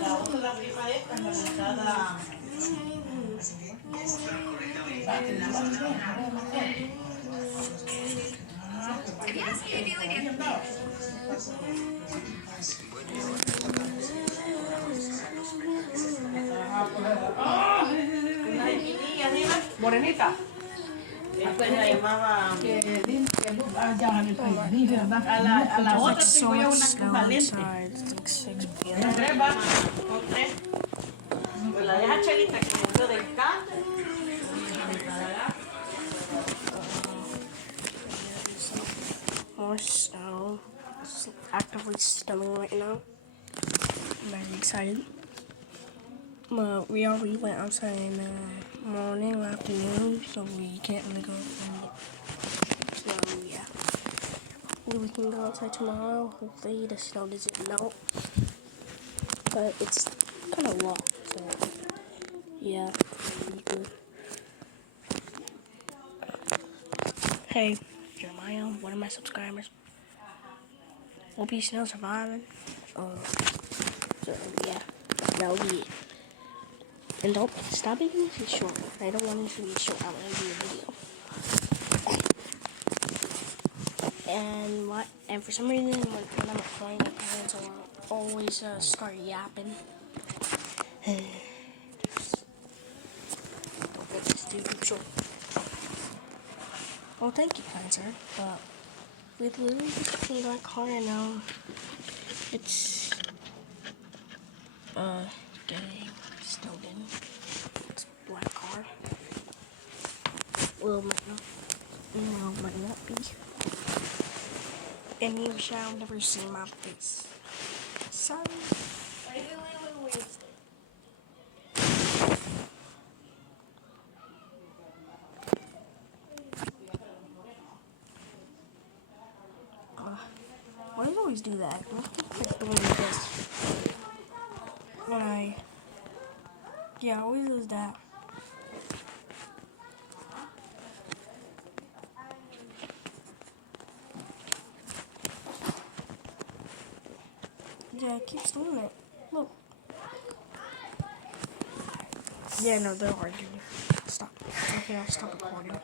La otra prima de esta es la pintada. Morenita. Después la llamaba a la otra So tengo yo much una snow valente. inside. It's like 6 p.m. Con tres. Pues la deja Chelita que murió del cáncer. More snow. It's actively snowing right now. I'm very excited. But we already went outside in the morning or afternoon, so we can't really go out. So yeah. Hopefully we can go outside tomorrow. Hopefully the snow doesn't melt. But it's kind of low, so yeah, pretty good. Hey, Jeremiah, one of my subscribers. Hope you're still surviving. So yeah, that'll be it. And don't stop making this short. I don't want it to be short. I want to do a video. And for some reason, when I'm recording, my parents will always start yapping. And don't make this too short. Well, thank you, kind sir. But we literally just cleaned our car and now it's getting snowed in. It's a black car. Well, might not be. And you shall never see my face. Sorry. Wait. Why do you always do that? Let's keep doing this. Why? Yeah, always does that. Yeah, it keeps doing it. Look. Yeah, no, they're arguing. Stop. Okay, I'll stop recording.